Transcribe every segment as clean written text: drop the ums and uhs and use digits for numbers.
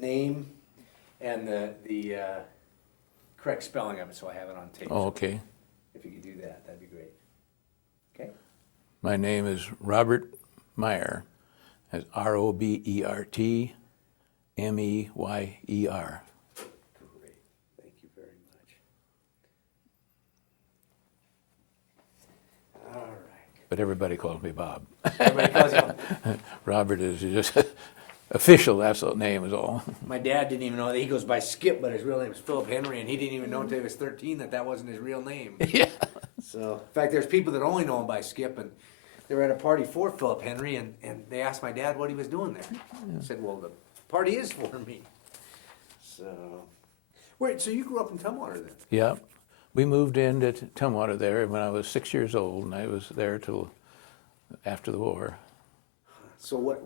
name and the correct spelling of it, so I have it on tape. Oh, okay. If you could do that, that'd be great. Okay. My name is Robert Meyer. That's Robertmeyer. Great. Thank you very much. All right. But everybody calls me Bob. Everybody calls you. Robert is just official, that's the name is all. My dad didn't even know that he goes by Skip, but his real name is Philip Henry, and he didn't even know until he was 13 that that wasn't his real name. Yeah. So, in fact, there's people that only know him by Skip, and they were at a party for Philip Henry, and they asked my dad what he was doing there. I said, well, the party is for me. So, wait, so you grew up in Tumwater then? Yeah. We moved into Tumwater there when I was 6 years old, and I was there till after the war. So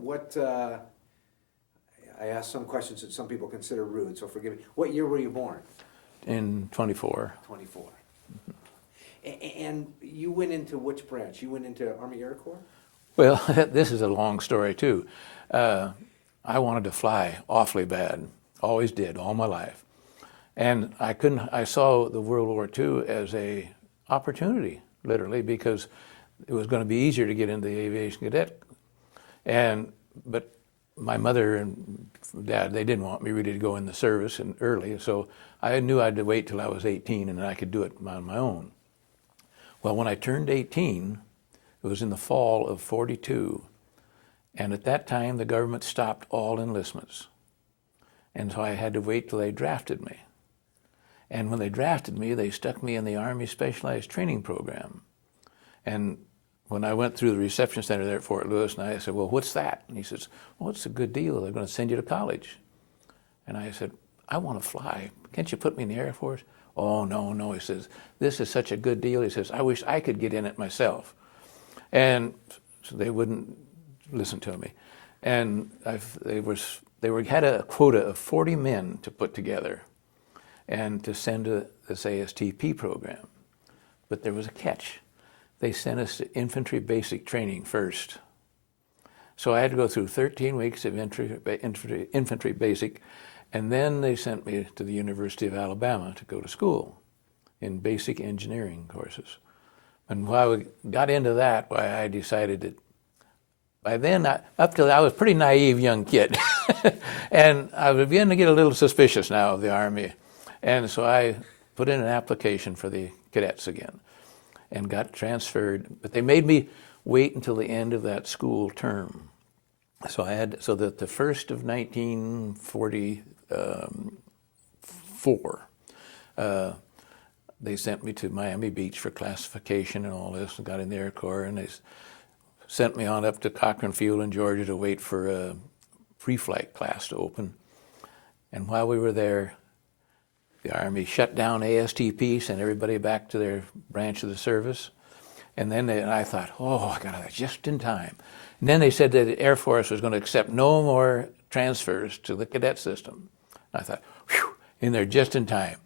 I asked some questions that some people consider rude, so forgive me. What year were you born? In 24. 24. And you went into which branch? You went into Army Air Corps? Well, this is a long story too. I wanted to fly awfully bad, always did, all my life. And I saw the World War II as a opportunity, literally, because it was going to be easier to get into the aviation cadet. But my mother and dad, they didn't want me really to go in the service and early, so I knew I had to wait till I was 18 and then I could do it on my own. Well, when I turned 18, it was in the fall of 42, and at that time the government stopped all enlistments. And so I had to wait till they drafted me. And when they drafted me, they stuck me in the Army Specialized Training Program. And when I went through the reception center there at Fort Lewis, and I said, well, what's that? And he says, well, it's a good deal. They're going to send you to college. And I said, I want to fly. Can't you put me in the Air Force? Oh, no. He says, this is such a good deal. He says, I wish I could get in it myself. And so they wouldn't listen to me. And they had a quota of 40 men to put together and to send to this ASTP program. But there was a catch. They sent us to infantry basic training first. So I had to go through 13 weeks of infantry basic, and then they sent me to the University of Alabama to go to school in basic engineering courses. And while we got into that, I decided that by then, up till I was a pretty naive young kid, and I was beginning to get a little suspicious now of the Army. And so I put in an application for the cadets again and got transferred, but they made me wait until the end of that school term. So that the first of 1944, they sent me to Miami Beach for classification and all this, and got in the Air Corps, and they sent me on up to Cochran Field in Georgia to wait for a pre-flight class to open. And while we were there, the Army shut down ASTP, sent everybody back to their branch of the service. And then I thought, oh, I got that just in time. And then they said that the Air Force was going to accept no more transfers to the cadet system. I thought, whew, in there just in time.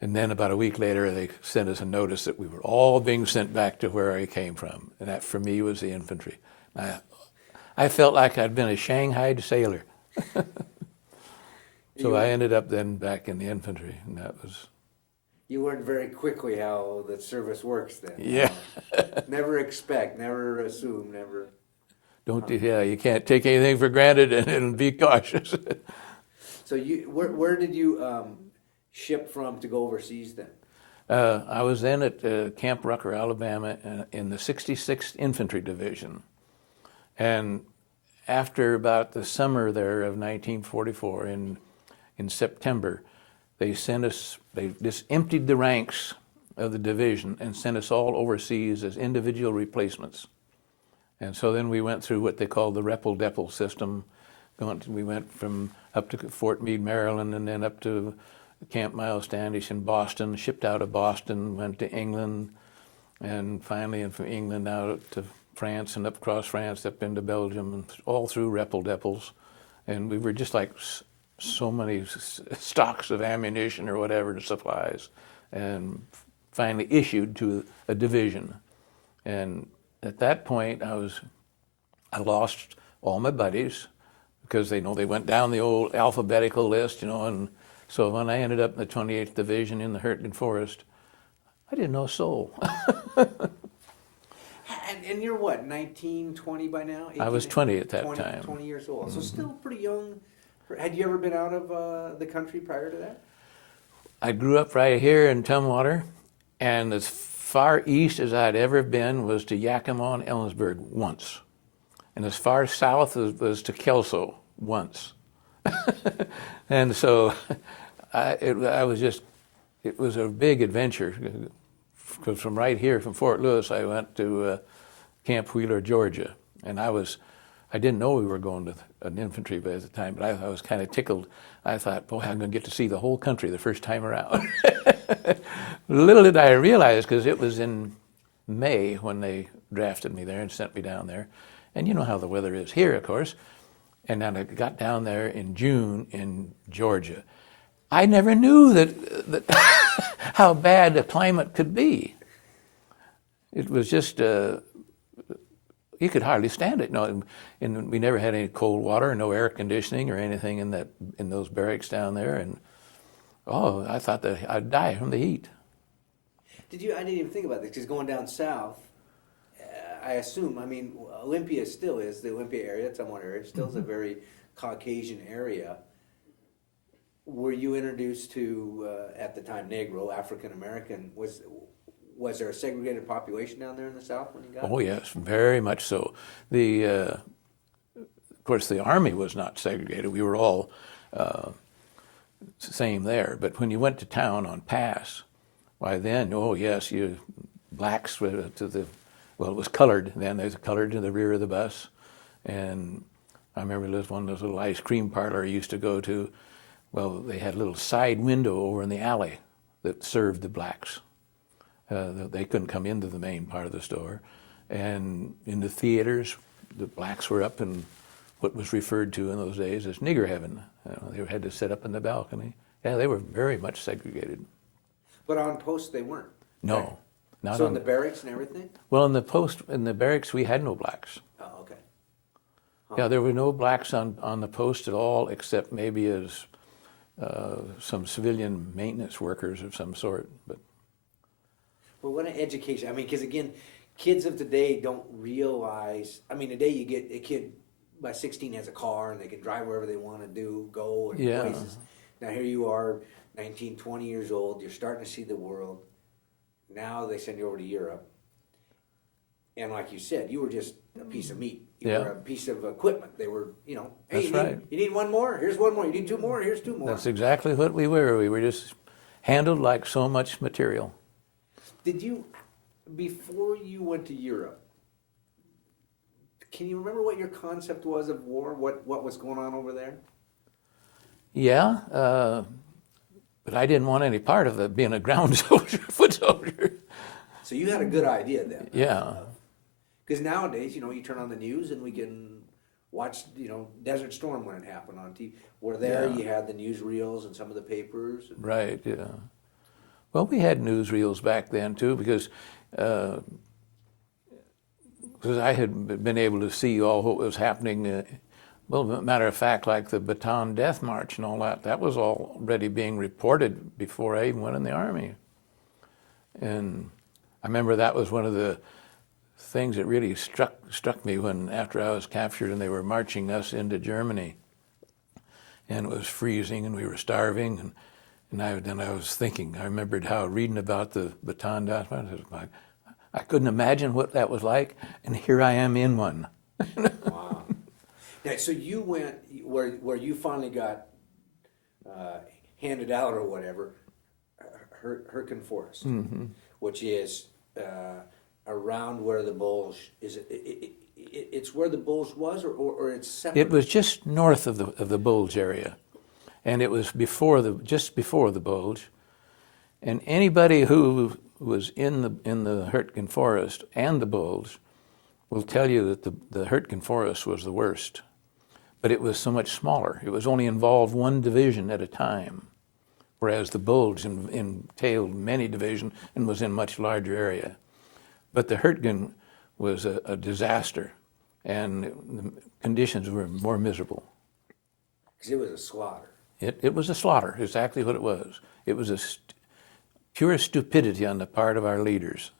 And then about a week later, they sent us a notice that we were all being sent back to where I came from. And that, for me, was the infantry. I felt like I'd been a Shanghai sailor. So I ended up then back in the infantry, and that was... You learned very quickly how the service works then. Yeah. Never expect, never assume, never... You can't take anything for granted and be cautious. So where did you ship from to go overseas then? I was then at Camp Rucker, Alabama, in the 66th Infantry Division. And after about the summer there of 1944, in September, they just emptied the ranks of the division and sent us all overseas as individual replacements. And so then we went through what they call the Repel-Deppel system. We went from up to Fort Meade, Maryland, and then up to Camp Miles Standish in Boston, shipped out of Boston, went to England, and finally from England out to France and up across France, up into Belgium, and all through Repel-Deppels. And we were just like so many stocks of ammunition or whatever, supplies, and finally issued to a division. And at that point, I lost all my buddies. because they went down the old alphabetical list, and so when I ended up in the 28th Division in the Hurtgen Forest, I didn't know a soul. And you're what, 19, 20 by now? 18, I was 20 at that 20, time. 20 years old, so still pretty young. Had you ever been out of the country prior to that? I grew up right here in Tumwater, and as far east as I'd ever been was to Yakima and Ellensburg once. And as far south as was to Kelso once. And so it was a big adventure, because from right here, from Fort Lewis, I went to Camp Wheeler, Georgia. And I didn't know we were going to an infantry base at the time, but I was kind of tickled. I thought, boy, I'm going to get to see the whole country the first time around. Little did I realize, because it was in May when they drafted me there and sent me down there. And you know how the weather is here, of course. And then I got down there in June in Georgia. I never knew that how bad the climate could be. It was just, you could hardly stand it. No, and we never had any cold water, no air conditioning or anything in those barracks down there. And I thought that I'd die from the heat. I didn't even think about this, because going down south, I assume, Olympia still is, the Olympia area, Tumwater area, still is a very Caucasian area. Were you introduced to, at the time, Negro, African American? Was there a segregated population down there in the South when you got? Oh yes, very much so. Of course, the Army was not segregated. We were all same there. But when you went to town on pass, why then? Oh yes, you blacks were it was colored then. There's colored in the rear of the bus, and I remember there was one of those little ice cream parlor I used to go to. Well, they had a little side window over in the alley that served the blacks. They couldn't come into the main part of the store. And in the theaters, the blacks were up in what was referred to in those days as nigger heaven. They had to sit up in the balcony. Yeah, they were very much segregated. But on post they weren't? No. Right. Not so on in the barracks and everything? Well, in the barracks, we had no blacks. Oh, okay. Yeah, there were no blacks on the post at all, except maybe as some civilian maintenance workers of some sort. But well, what an education. Because again, kids of today don't realize, today you get a kid by 16 has a car and they can drive wherever they want to go and yeah. places. Now here you are, 19, 20 years old, you're starting to see the world. Now they send you over to Europe. And like you said, you were just a piece of meat. You were a piece of equipment. They were, hey, That's right. You need one more? Here's one more. You need two more? Here's two more. That's exactly what we were. We were just handled like so much material. Did you, before you went to Europe, can you remember what your concept was of war? What was going on over there? Yeah, but I didn't want any part of it being a ground soldier, foot soldier. So you had a good idea then. Yeah. Because nowadays, you turn on the news and we can watch, Desert Storm when it happened on TV. Where there you had the newsreels and some of the papers. Right, yeah. Well, we had newsreels back then too, because I had been able to see all what was happening. Well, matter of fact, like the Bataan Death March and all that was already being reported before I even went in the Army. And I remember that was one of the things that really struck me when, after I was captured and they were marching us into Germany, and it was freezing and we were starving, and I was thinking, I remembered reading about the Bataan Death March. I couldn't imagine what that was like, and here I am in one. Wow. Now, so you went where you finally got handed out or whatever, Hurtgen Forest, which is around where the Bulge is. It's where the Bulge was, or it's separate. It was just north of the Bulge area, and it was just before the Bulge. And anybody who was in the Hurtgen Forest and the Bulge will tell you that the Hurtgen Forest was the worst. But it was so much smaller. It was only involved one division at a time, whereas the Bulge entailed many divisions and was in much larger area. But the Hurtgen was a disaster, and the conditions were more miserable. Because it was a slaughter. It was a slaughter, exactly what it was. It was pure stupidity on the part of our leaders.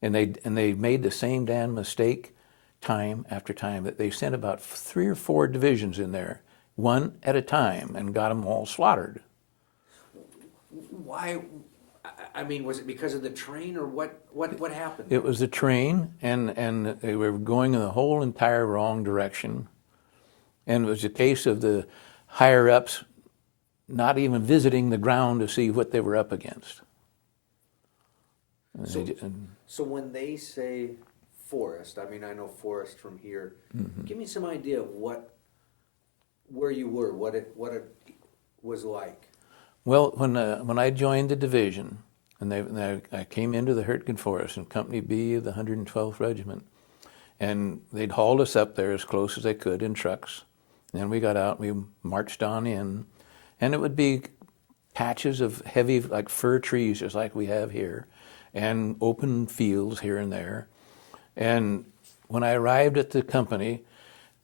And they made the same damn mistake time after time, that they sent about 3 or 4 divisions in there, one at a time, and got them all slaughtered. Why? I mean, was it because of the train, or what happened? It was the train, and they were going in the whole entire wrong direction. And it was a case of the higher-ups not even visiting the ground to see what they were up against. So when they say forest, I mean, I know forest from here. Mm-hmm. Give me some idea of where you were, what it was like. Well, when I joined the division, and I came into the Hurtgen Forest in Company B of the 112th Regiment, and they'd hauled us up there as close as they could in trucks. And then we got out and we marched on in, and it would be patches of heavy, like fir trees, just like we have here, and open fields here and there. And when I arrived at the company,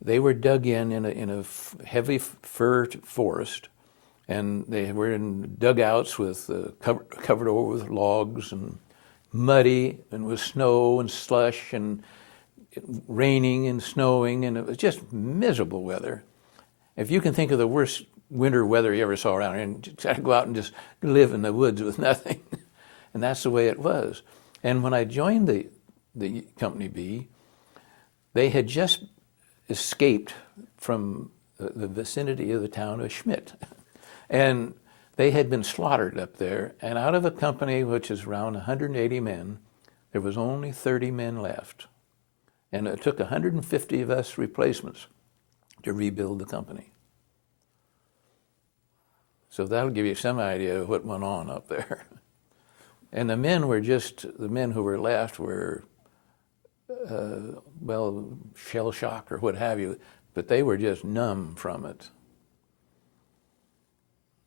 they were dug in a heavy fir forest, and they were in dugouts with covered over with logs, and muddy, and with snow and slush and raining and snowing, and it was just miserable weather. If you can think of the worst winter weather you ever saw around here, and just go out and just live in the woods with nothing, and that's the way it was. And when I joined the Company B, they had just escaped from the vicinity of the town of Schmidt. And they had been slaughtered up there, and out of a company which is around 180 men, there was only 30 men left. And it took 150 of us replacements to rebuild the company. So that'll give you some idea of what went on up there. And the men who were left were, shell shock or what have you, but they were just numb from it.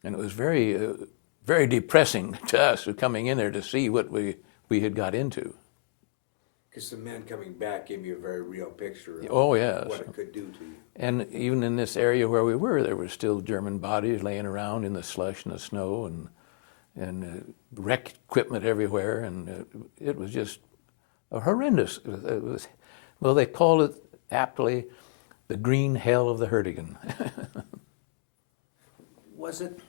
And it was very, very depressing to us coming in there to see what we had got into. Because the men coming back gave you a very real picture of what it could do to you. And even in this area where we were, there were still German bodies laying around in the slush and the snow, and wrecked equipment everywhere, and it was just a horrendous. They called it aptly the green hell of the Hurtgen. Was it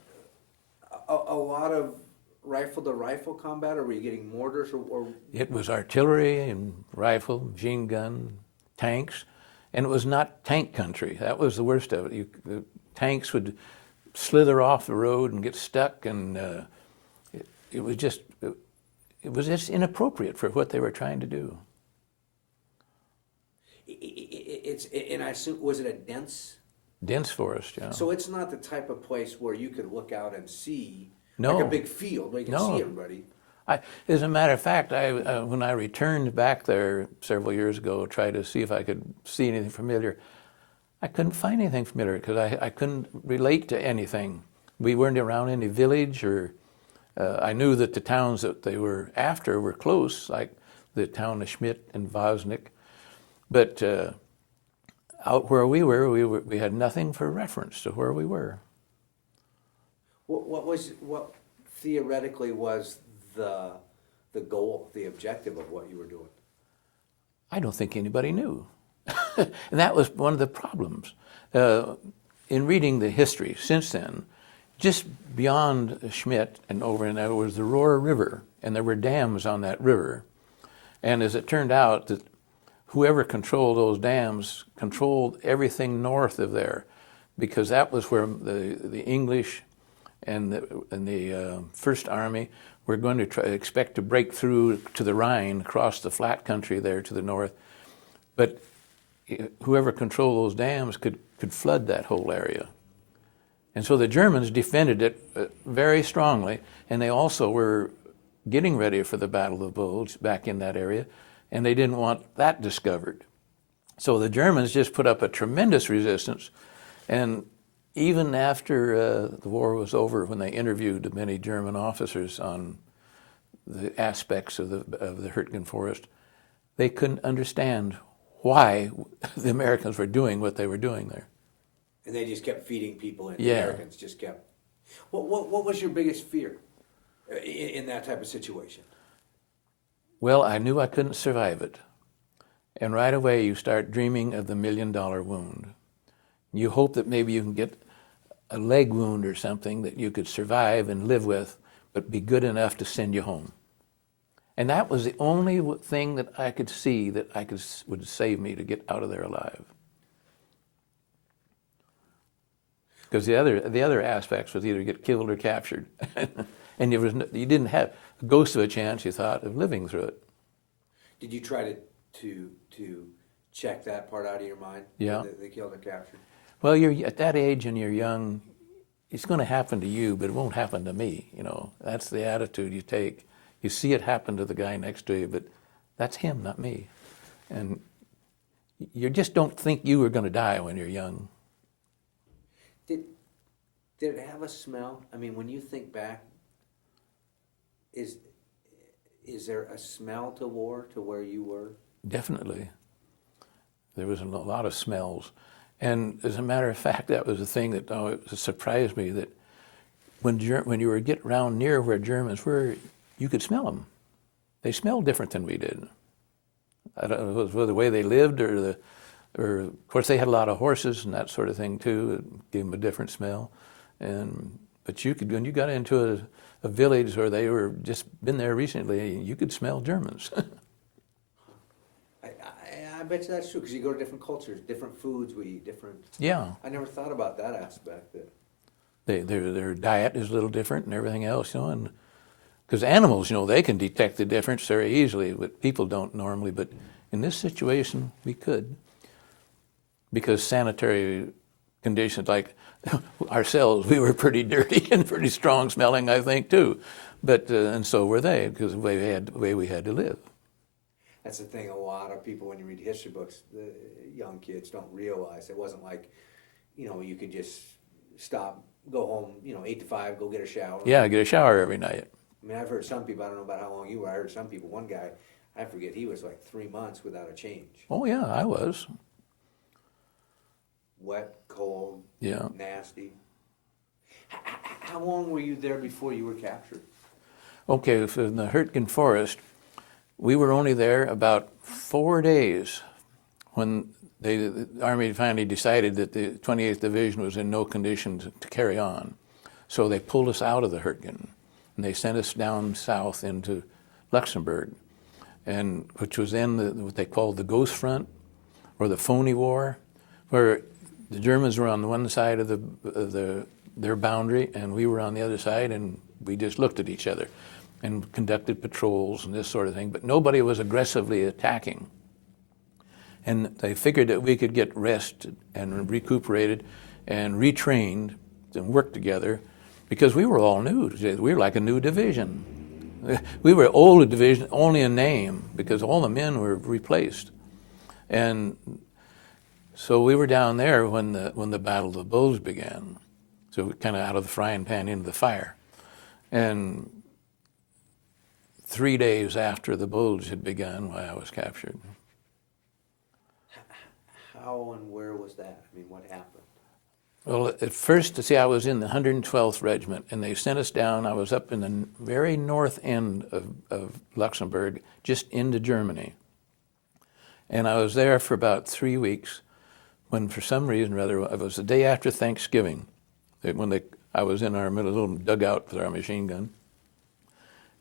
a lot of rifle-to-rifle combat, or were you getting mortars? Or It was artillery and rifle, machine gun, tanks, and it was not tank country. That was the worst of it. The tanks would slither off the road and get stuck, and it was just inappropriate for what they were trying to do. And I assume, was it a dense forest? Yeah. So it's not the type of place where you could look out and see, No. like a big field where you can see everybody. As a matter of fact, when I returned back there several years ago, tried to see if I could see anything familiar, I couldn't find anything familiar because I couldn't relate to anything. We weren't around any village, or I knew that the towns that they were after were close, like the town of Schmidt and Vosnik, but out where we had nothing for reference to where we were. What theoretically was the goal, the objective of what you were doing? I don't think anybody knew. And that was one of the problems. In reading the history since then, just beyond Schmidt and over, and there was the Rohr River, and there were dams on that river. And as it turned out, that whoever controlled those dams controlled everything north of there, because that was where the English and the First Army were going to expect to break through to the Rhine, across the flat country there to the north. But whoever controlled those dams could flood that whole area. And so the Germans defended it very strongly, and they also were getting ready for the Battle of the Bulge back in that area, and they didn't want that discovered. So the Germans just put up a tremendous resistance, and even after the war was over, when they interviewed many German officers on the aspects of the Hurtgen Forest, they couldn't understand why the Americans were doing what they were doing there. And they just kept feeding people, and Yeah. the Americans just kept. What was your biggest fear in that type of situation? Well, I knew I couldn't survive it. And right away you start dreaming of the $1 million wound. You hope that maybe you can get a leg wound or something that you could survive and live with, but be good enough to send you home. And that was the only thing that I could see that would save me to get out of there alive. Because the other aspects was either get killed or captured, and you didn't have a ghost of a chance, you thought, of living through it. Did you try to check that part out of your mind? Yeah. They killed or captured. Well, you're at that age and you're young. It's going to happen to you, but it won't happen to me. That's the attitude you take. You see it happen to the guy next to you, but that's him, not me. And you just don't think you are going to die when you're young. Did it have a smell? I mean, when you think back, is there a smell to war, to where you were? Definitely. There was a lot of smells. And as a matter of fact, that was the thing that it surprised me, that when you were get around near where Germans were, you could smell them. They smelled different than we did. I don't know if it was the way they lived or of course they had a lot of horses and that sort of thing too. It gave them a different smell. But when you got into a village where they were just been there recently, you could smell Germans. I bet you that's true, because you go to different cultures, different foods we eat, different. Yeah. I never thought about that aspect. Their diet is a little different and everything else, and because animals, they can detect the difference very easily, but people don't normally. But in this situation, we could, because sanitary conditions, like ourselves, we were pretty dirty and pretty strong smelling, I think, too. But and so were they, because the way we had to live. That's the thing. A lot of people, when you read history books, the young kids don't realize it wasn't like, you could just stop, go home, 8 to 5, go get a shower. Yeah, get a shower every night. I mean, I've heard some people. I don't know about how long you were. I heard some people. One guy, I forget, he was like 3 months without a change. Oh yeah, I was. Wet, cold, Yeah. nasty. How long were you there before you were captured? Okay, so in the Hurtgen Forest, we were only there about 4 days when the Army finally decided that the 28th Division was in no condition to carry on. So they pulled us out of the Hurtgen, and they sent us down south into Luxembourg, and which was then what they called the Ghost Front, or the Phony War, where the Germans were on one side of their boundary, and we were on the other side, and we just looked at each other and conducted patrols and this sort of thing, but nobody was aggressively attacking. And they figured that we could get rest and recuperated and retrained and work together, because we were all new. We were like a new division. We were old division only in name, because all the men were replaced. And so we were down there when the Battle of the Bulge began. So kind of out of the frying pan into the fire. And 3 days after the Bulge had begun, why I was captured. How and where was that? I mean, what happened? Well, at first, I was in the 112th Regiment, and they sent us down. I was up in the very north end of Luxembourg, just into Germany. And I was there for about 3 weeks, when for some reason or other, it was the day after Thanksgiving, I was in our little dugout with our machine gun,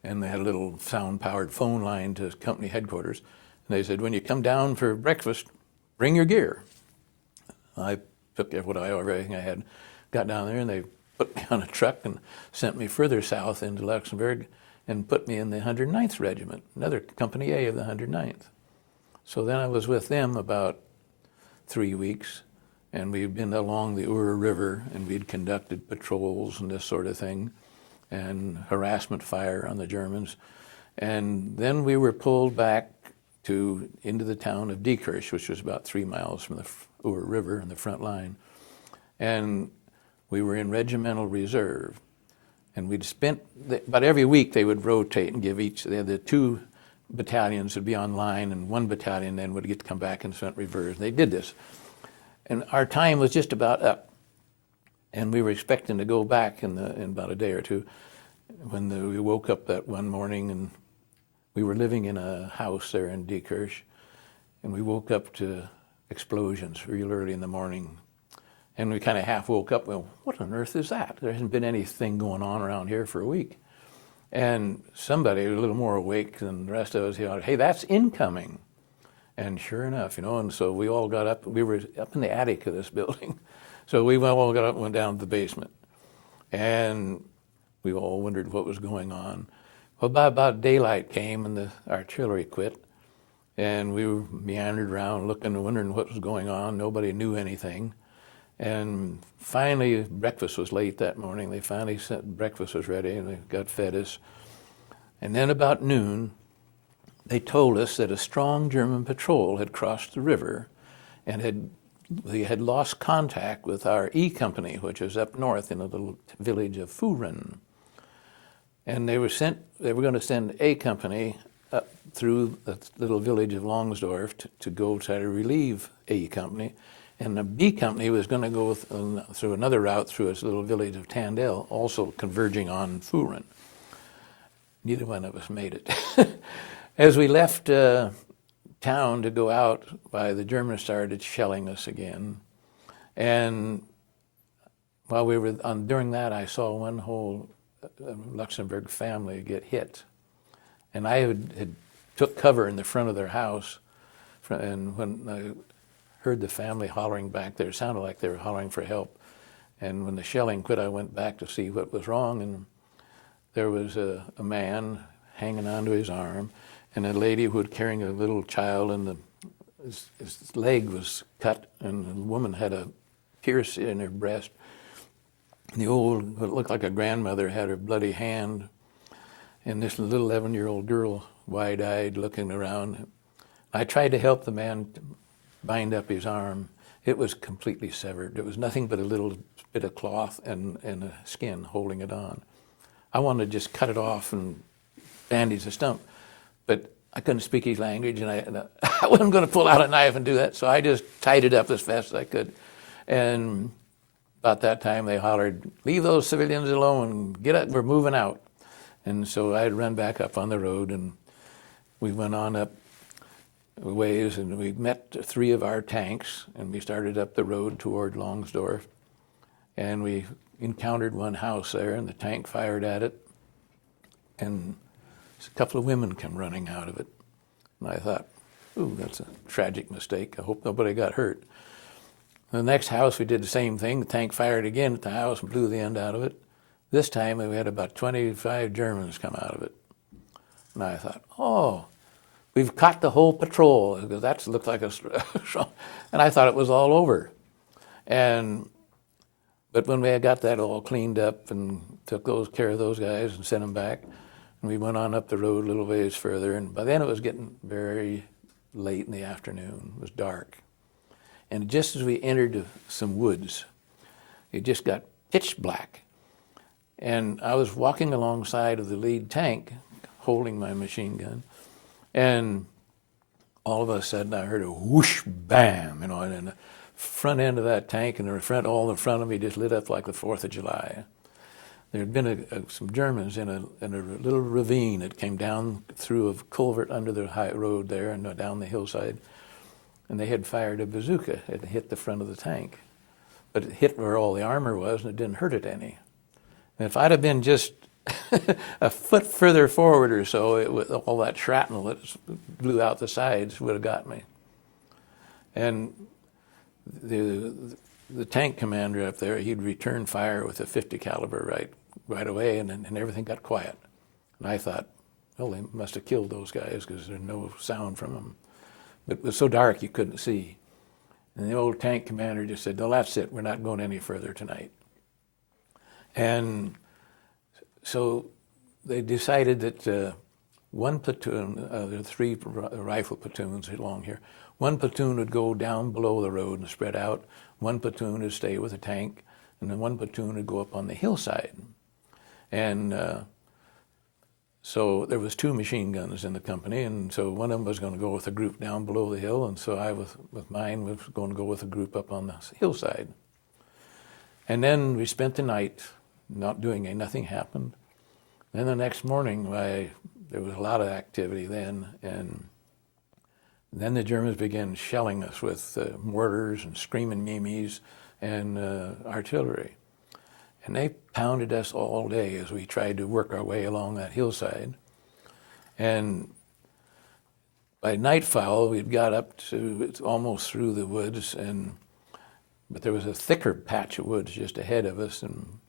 and they had a little sound-powered phone line to company headquarters. And they said, when you come down for breakfast, bring your gear. I took everything I had, got down there, and they put me on a truck and sent me further south into Luxembourg and put me in the 109th Regiment, another Company A of the 109th. So then I was with them about 3 weeks, and we'd been along the Ur River, and we'd conducted patrols and this sort of thing, and harassment fire on the Germans. And then we were pulled back into the town of Diekirch, which was about 3 miles from the Ur River in the front line. And we were in regimental reserve. And we'd spent, about every week they would rotate and give the 2 battalions would be on line, and 1 battalion then would get to come back and sent reserve. They did this. And our time was just about up. And we were expecting to go back in about a day or two when we woke up that one morning, and we were living in a house there in Diekirch, and we woke up to explosions real early in the morning. And we kind of half woke up, well, what on earth is that? There hasn't been anything going on around here for a week. And somebody a little more awake than the rest of us, hey, that's incoming. And sure enough, and so we all got up. We were up in the attic of this building. So we all got up and went down to the basement. And we all wondered what was going on. Well, by about daylight came and the artillery quit. And we meandered around looking and wondering what was going on. Nobody knew anything. And finally, breakfast was late that morning. They finally said breakfast was ready, and they got fed us. And then about noon, they told us that a strong German patrol had crossed the river and they had lost contact with our E Company, which is up north in a little village of Fuhren. And they were going to send A Company up through the little village of Longsdorf to go try to relieve A Company. And the B Company was going to go through another route through its little village of Tandel, also converging on Fuhren. Neither one of us made it. As we left town to go out, the Germans started shelling us again. And while we were during that, I saw one whole Luxembourg family get hit. And I had took cover in the front of their house, and when I heard the family hollering back there, it sounded like they were hollering for help. And when the shelling quit, I went back to see what was wrong, and there was a man hanging onto his arm, and a lady who was carrying a little child, and his leg was cut, and the woman had a pierce in her breast. And the old, what looked like a grandmother, had her bloody hand, and this little 11-year-old girl, wide-eyed, looking around. I tried to help the man bind up his arm. It was completely severed. There was nothing but a little bit of cloth and a skin holding it on. I wanted to just cut it off and bandage the stump, but I couldn't speak his language, and I wasn't going to pull out a knife and do that, so I just tied it up as fast as I could. And about that time, they hollered, "Leave those civilians alone, get up, we're moving out." And so I'd run back up on the road, and we went on up a ways, and we met 3 of our tanks, and we started up the road toward Longsdorf, and we encountered one house there, and the tank fired at it, and a couple of women came running out of it. And I thought, ooh, that's a tragic mistake. I hope nobody got hurt. The next house, we did the same thing. The tank fired again at the house and blew the end out of it. This time, we had about 25 Germans come out of it. And I thought, oh, we've caught the whole patrol, because that looked like a and I thought it was all over. But when we had got that all cleaned up and took care of those guys and sent them back, and we went on up the road a little ways further, and by then it was getting very late in the afternoon. It was dark. And just as we entered some woods, it just got pitch black. And I was walking alongside of the lead tank, holding my machine gun, and all of a sudden I heard a whoosh, bam, and the front end of that tank and all the front of me just lit up like the 4th of July. There had been some Germans in a little ravine that came down through a culvert under the high road there and down the hillside, and they had fired a bazooka. It hit the front of the tank, but it hit where all the armor was, and it didn't hurt it any. And if I'd have been just a foot further forward or so, all that shrapnel that blew out the sides would have got me. And the tank commander up there, he'd return fire with a .50 caliber right away, and everything got quiet. And I thought, well, they must have killed those guys because there's no sound from them. But it was so dark you couldn't see. And the old tank commander just said, "No, that's it. We're not going any further tonight." And so they decided that one platoon, there are 3 rifle platoons along here, one platoon would go down below the road and spread out, one platoon would stay with the tank, and then one platoon would go up on the hillside. And so there was 2 machine guns in the company, and so one of them was going to go with a group down below the hill, and so I, with mine, was going to go with a group up on the hillside. And then we spent the night not doing anything. Nothing happened. Then the next morning, there was a lot of activity then, and then the Germans began shelling us with mortars and screaming mimes and artillery. And they pounded us all day as we tried to work our way along that hillside. And by nightfall, we'd got up to almost through the woods, but there was a thicker patch of woods just ahead of us, and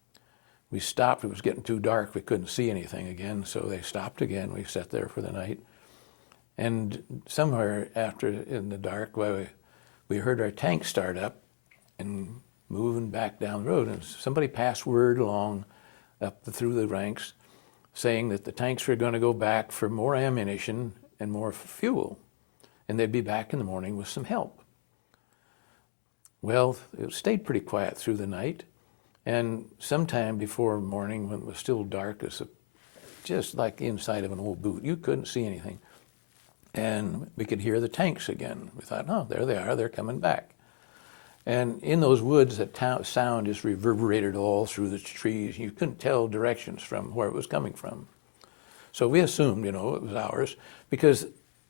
we stopped. It was getting too dark. We couldn't see anything again, so they stopped again. We sat there for the night. And somewhere after, in the dark, we heard our tank start up and moving back down the road. And somebody passed word along through the ranks saying that the tanks were going to go back for more ammunition and more fuel, and they'd be back in the morning with some help. Well, it stayed pretty quiet through the night, and sometime before morning, when it was still dark, it's just like the inside of an old boot. You couldn't see anything. And we could hear the tanks again. We thought, oh, there they are, they're coming back. And in those woods, that sound just reverberated all through the trees. You couldn't tell directions from where it was coming from. So we assumed, it was ours, because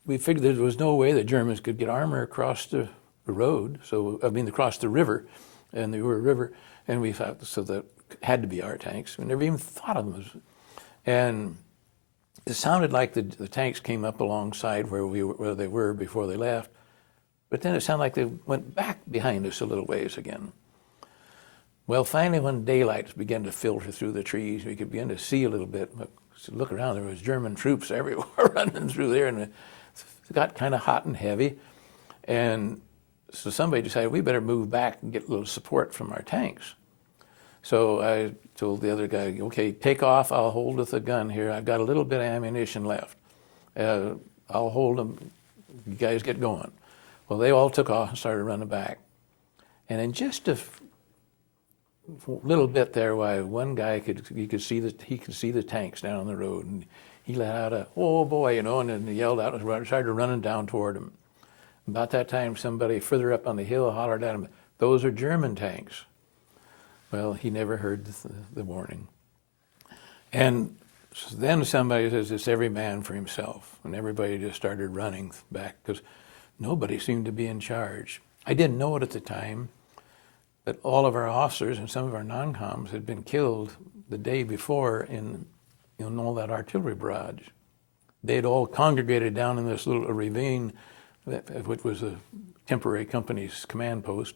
we figured there was no way the Germans could get armor across the road, across the river, and the Ur River, and we thought, so that had to be our tanks. We never even thought of them. And it sounded like the tanks came up alongside where they were before they left, but then it sounded like they went back behind us a little ways again. Well, finally, when daylight began to filter through the trees, we could begin to see a little bit. Look around, there was German troops everywhere running through there, and it got kind of hot and heavy. And so somebody decided we better move back and get a little support from our tanks. So I told the other guy, okay, take off, I'll hold with the gun here. I've got a little bit of ammunition left. I'll hold them, you guys get going. Well, they all took off and started running back. And in just a little bit there, one guy he could see the tanks down on the road, and he let out a, oh boy, and then he yelled out and started running down toward him. About that time, somebody further up on the hill hollered at him, those are German tanks. Well, he never heard the warning. And then somebody says, it's every man for himself. And everybody just started running back because nobody seemed to be in charge. I didn't know it at the time, but all of our officers and some of our non-coms had been killed the day before in all that artillery barrage. They had all congregated down in this little ravine, which was a temporary company's command post,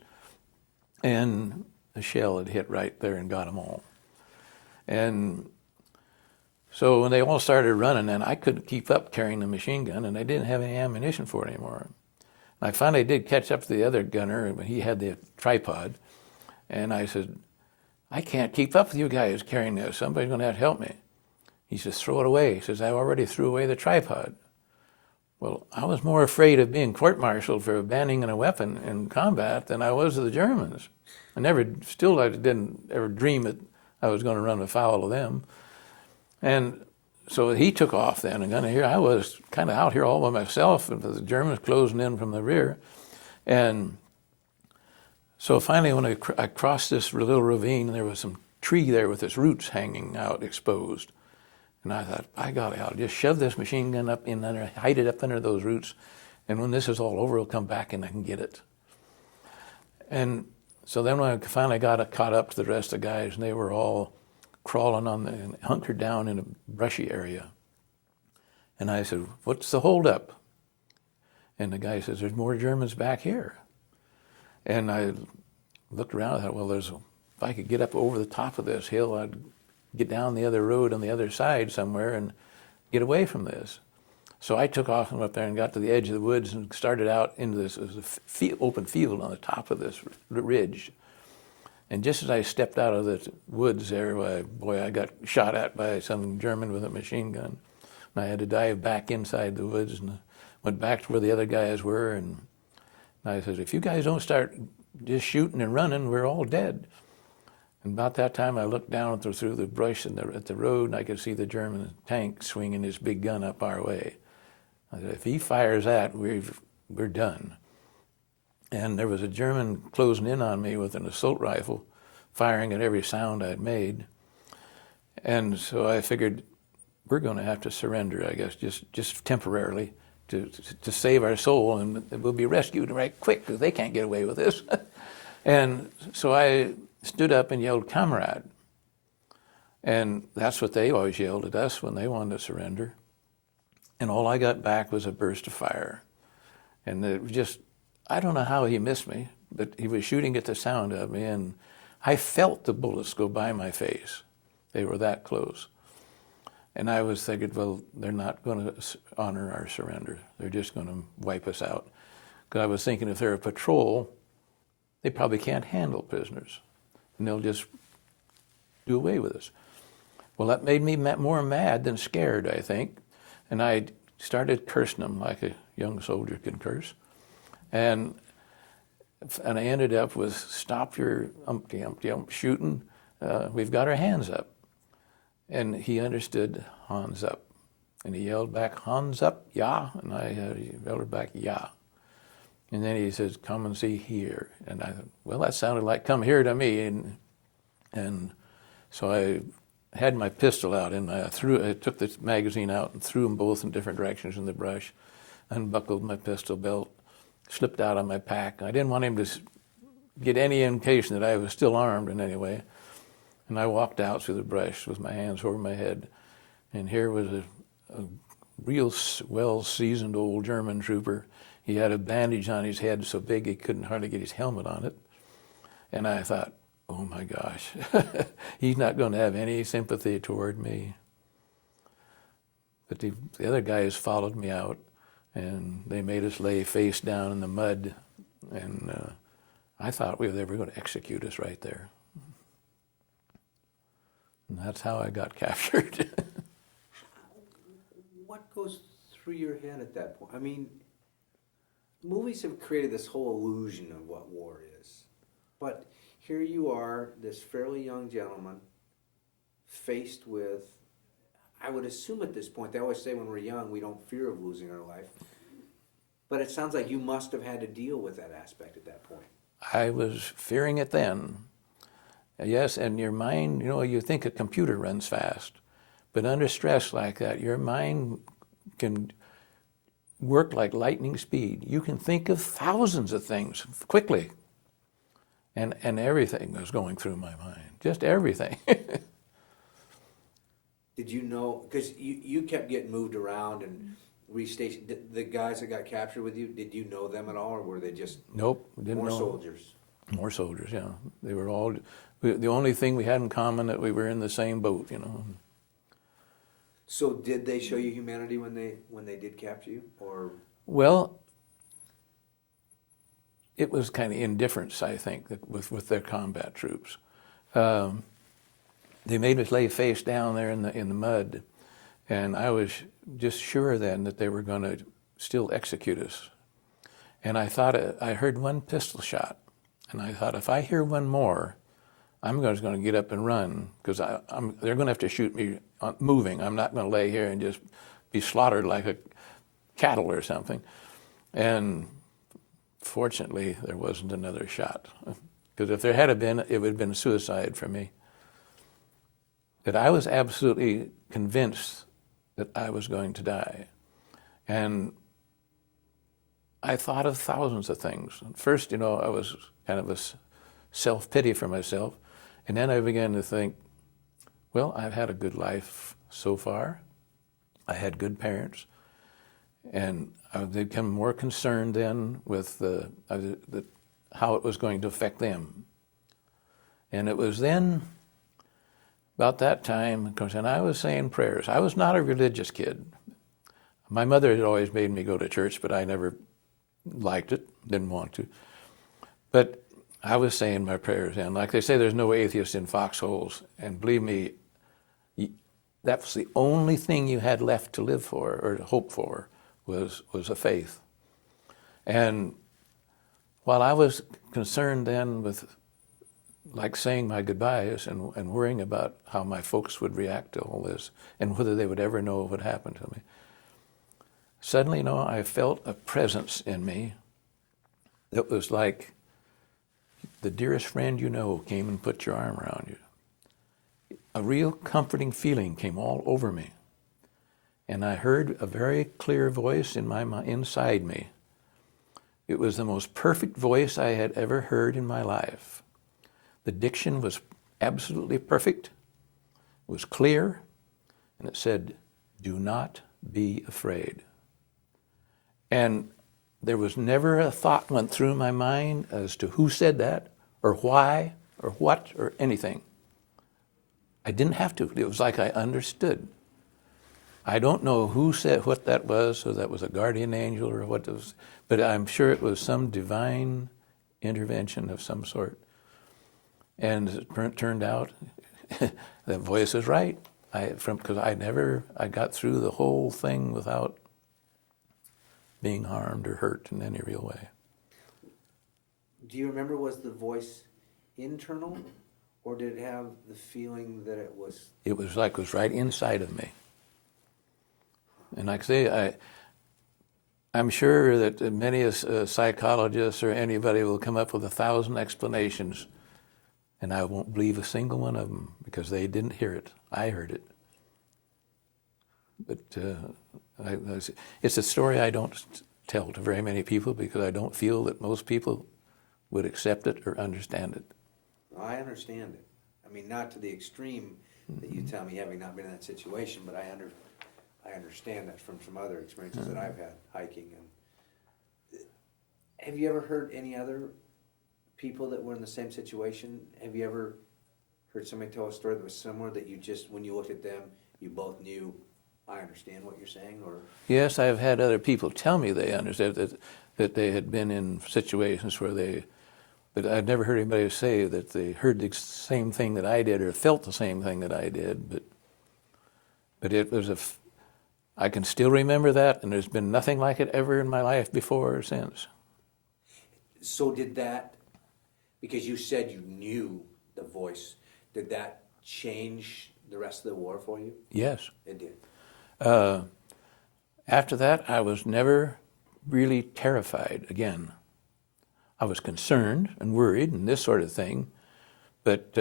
and a shell had hit right there and got them all. And so when they all started running, and I couldn't keep up carrying the machine gun, and I didn't have any ammunition for it anymore. I finally did catch up to the other gunner, but he had the tripod, and I said, I can't keep up with you guys carrying this. Somebody's going to have to help me. He says, throw it away. He says, I already threw away the tripod. Well, I was more afraid of being court-martialed for abandoning a weapon in combat than I was of the Germans. I didn't ever dream that I was going to run afoul of them. And so he took off then, and here I was kind of out here all by myself, and the Germans closing in from the rear. And so finally, when I crossed this little ravine, there was some tree there with its roots hanging out exposed. And I thought, I'll just shove this machine gun up in there, hide it up under those roots, and when this is all over, I'll come back and I can get it. And so then when I finally got caught up to the rest of the guys, and they were all crawling and hunkered down in a brushy area. And I said, what's the holdup? And the guy says, there's more Germans back here. And I looked around and thought, well, if I could get up over the top of this hill, I'd get down the other road on the other side somewhere and get away from this. So I took off and went up there and got to the edge of the woods and started out into this open field on the top of this ridge. And just as I stepped out of the woods there, I got shot at by some German with a machine gun. And I had to dive back inside the woods and went back to where the other guys were. And I said, if you guys don't start just shooting and running, we're all dead. And about that time, I looked down through the brush at the road, and I could see the German tank swinging his big gun up our way. I said, if he fires that, we're done. And there was a German closing in on me with an assault rifle, firing at every sound I'd made. And so I figured we're going to have to surrender, I guess, just temporarily to save our soul, and we'll be rescued right quick because they can't get away with this. And so I stood up and yelled, "Comrade." And that's what they always yelled at us when they wanted to surrender. And all I got back was a burst of fire. And it was just, I don't know how he missed me, but he was shooting at the sound of me, and I felt the bullets go by my face. They were that close. And I was thinking, well, they're not going to honor our surrender. They're just going to wipe us out. Because I was thinking if they're a patrol, they probably can't handle prisoners, and they'll just do away with us. Well, that made me more mad than scared, I think. And I started cursing them like a young soldier can curse. And I ended up with, "Stop your shooting. We've got our hands up." And he understood, "Hands up." And he yelled back, "Hands up, yeah." And I yelled back, "Yeah." And then he says, "Come and see here." And I thought, well, that sounded like "come here" to me. And so I had my pistol out, and I took the magazine out and threw them both in different directions in the brush, unbuckled my pistol belt, slipped out of my pack. I didn't want him to get any indication that I was still armed in any way. And I walked out through the brush with my hands over my head. And here was a real well-seasoned old German trooper. He had a bandage on his head so big he couldn't hardly get his helmet on it. And I thought, oh my gosh, he's not going to have any sympathy toward me. But the other guys followed me out, and they made us lay face down in the mud. And I thought they were going to execute us right there. And that's how I got captured. What goes through your head at that point? I mean, movies have created this whole illusion of what war is. But here you are, this fairly young gentleman, faced with, I would assume at this point, they always say when we're young, we don't fear of losing our life. But it sounds like you must have had to deal with that aspect at that point. I was fearing it then. Yes, and your mind, you think a computer runs fast, but under stress like that, your mind can work like lightning speed. You can think of thousands of things quickly, and everything was going through my mind, just everything. Did you know, because you kept getting moved around and restationed, the guys that got captured with you, did you know them at all, or were they just Nope, didn't know. soldiers? More soldiers, yeah. They were all, the only thing we had in common that we were in the same boat, So did they show you humanity when they did capture you, or? Well, it was kind of indifference, I think, with their combat troops. They made us lay face down there in the mud, and I was just sure then that they were going to still execute us. And I thought, I heard one pistol shot, and I thought, if I hear one more, I'm just going to get up and run, because they're going to have to shoot me moving. I'm not going to lay here and just be slaughtered like a cattle or something. And fortunately, there wasn't another shot, because if there had been, it would have been suicide for me. But I was absolutely convinced that I was going to die. And I thought of thousands of things. First, I was kind of a self-pity for myself. And then I began to think, well, I've had a good life so far. I had good parents. And I became more concerned then with how it was going to affect them. And it was then, about that time, and I was saying prayers. I was not a religious kid. My mother had always made me go to church, but I never liked it, didn't want to. But I was saying my prayers, and like they say, there's no atheists in foxholes. And believe me, that was the only thing you had left to live for or to hope for was a faith. And while I was concerned then with like saying my goodbyes and worrying about how my folks would react to all this and whether they would ever know what happened to me, suddenly, I felt a presence in me that was like, the dearest friend you know came and put your arm around you. A real comforting feeling came all over me. And I heard a very clear voice in my mind, inside me. It was the most perfect voice I had ever heard in my life. The diction was absolutely perfect. It was clear, and it said, "Do not be afraid." And there was never a thought went through my mind as to who said that, or why, or what, or anything. I didn't have to. It was like I understood. I don't know who said what that was, or that was a guardian angel or what it was, but I'm sure it was some divine intervention of some sort. And it turned out that voice was right. Because I got through the whole thing without being harmed or hurt in any real way. Do you remember, was the voice internal, or did it have the feeling that it was? It was like it was right inside of me. And like I say, I'm sure that many psychologists or anybody will come up with 1,000 explanations, and I won't believe a single one of them because they didn't hear it. I heard it. But it's a story I don't tell to very many people because I don't feel that most people would accept it or understand it. I understand it. I mean, not to the extreme that you tell me, having not been in that situation, but I understand that from some other experiences that I've had hiking. And have you ever heard any other people that were in the same situation? Have you ever heard somebody tell a story that was similar, that you just, when you looked at them, you both knew, I understand what you're saying? Or yes, I've had other people tell me they understood that they had been in situations where but I'd never heard anybody say that they heard the same thing that I did or felt the same thing that I did. But it was I can still remember that, and there's been nothing like it ever in my life before or since. So did that, because you said you knew the voice, did that change the rest of the war for you? Yes. It did. After that, I was never really terrified again. I was concerned and worried and this sort of thing, but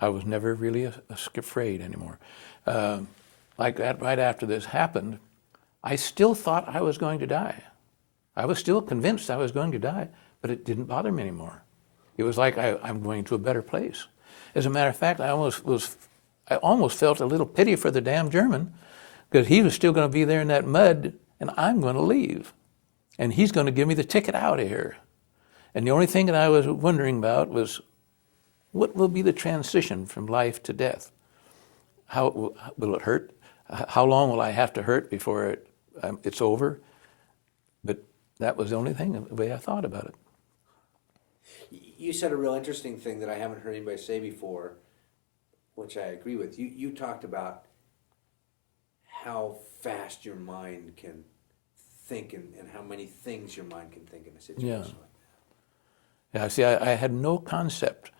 I was never really afraid anymore. Like that, right after this happened, I still thought I was going to die. I was still convinced I was going to die, but it didn't bother me anymore. It was like I'm going to a better place. As a matter of fact, I almost felt a little pity for the damn German, because he was still going to be there in that mud, and I'm going to leave. And he's going to give me the ticket out of here. And the only thing that I was wondering about was, what will be the transition from life to death? How will it hurt? How long will I have to hurt before it's over? But that was the only thing, the way I thought about it. You said a real interesting thing that I haven't heard anybody say before, which I agree with. You talked about how fast your mind can think and how many things your mind can think in a situation like that. Yeah, see, I had no concept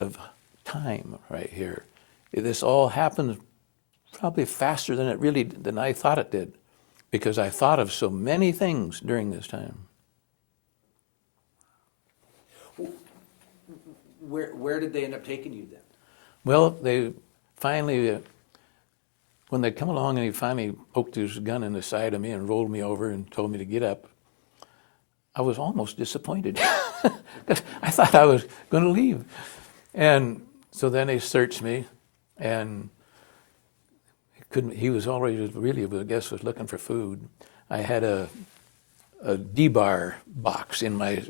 of time right here. This all happened probably faster than I thought it did, because I thought of so many things during this time. Where did they end up taking you then? Well, they finally, when they come along and he finally poked his gun in the side of me and rolled me over and told me to get up, I was almost disappointed. I thought I was going to leave. And so then they searched me, and he was already really, I guess, was looking for food. I had a D-bar box in my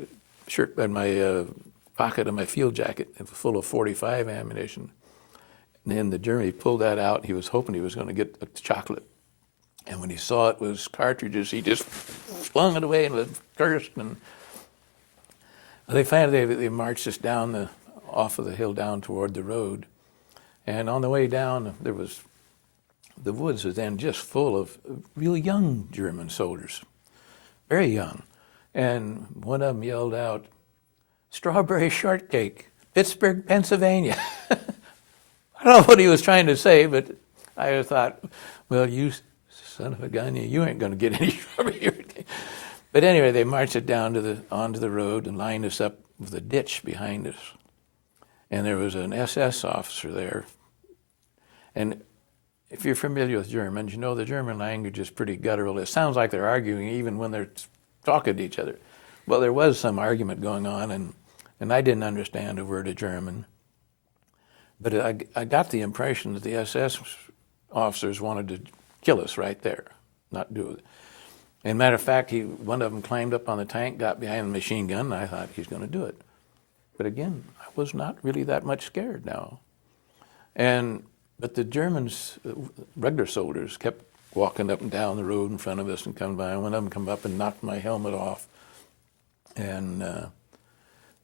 shirt, in my pocket of my field jacket, full of .45 ammunition. And then the German, he pulled that out. He was hoping he was going to get a chocolate. And when he saw it was cartridges, he just flung it away and was cursed. And they marched us down off of the hill down toward the road. And on the way down, the woods was then just full of real young German soldiers, very young. And one of them yelled out, "Strawberry shortcake, Pittsburgh, Pennsylvania." I don't know what he was trying to say, but I thought, well, you son of a gun, you ain't going to get any strawberry shortcake. But anyway, they marched it down onto the road and lined us up with a ditch behind us. And there was an SS officer there. And if you're familiar with Germans, you know the German language is pretty guttural. It sounds like they're arguing even when they're talking to each other. Well, there was some argument going on, and I didn't understand a word of German. But I got the impression that the SS officers wanted to kill us right there, not do it. And matter of fact, one of them climbed up on the tank, got behind the machine gun, and I thought he's going to do it. But again, I was not really that much scared now. But the Germans, regular soldiers, kept walking up and down the road in front of us and coming by. And one of them come up and knocked my helmet off. And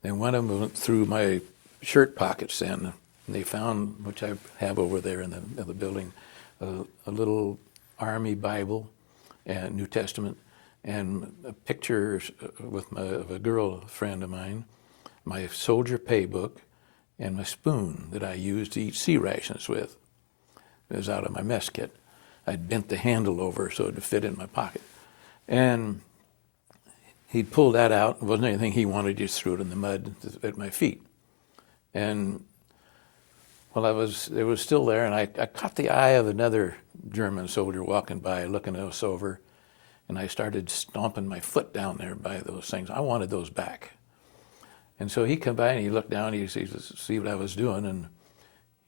then one of them went through my shirt pockets and they found, which I have over there in the building, a little Army Bible and New Testament and a picture of a girl friend of mine, my soldier pay book, and my spoon that I used to eat sea rations with. It was out of my mess kit. I'd bent the handle over so it would fit in my pocket. And he'd pulled that out. It wasn't anything he wanted, just threw it in the mud at my feet. And well, it was still there, and I caught the eye of another German soldier walking by, looking us over, and I started stomping my foot down there by those things. I wanted those back. And so he come by and he looked down, he see what I was doing, and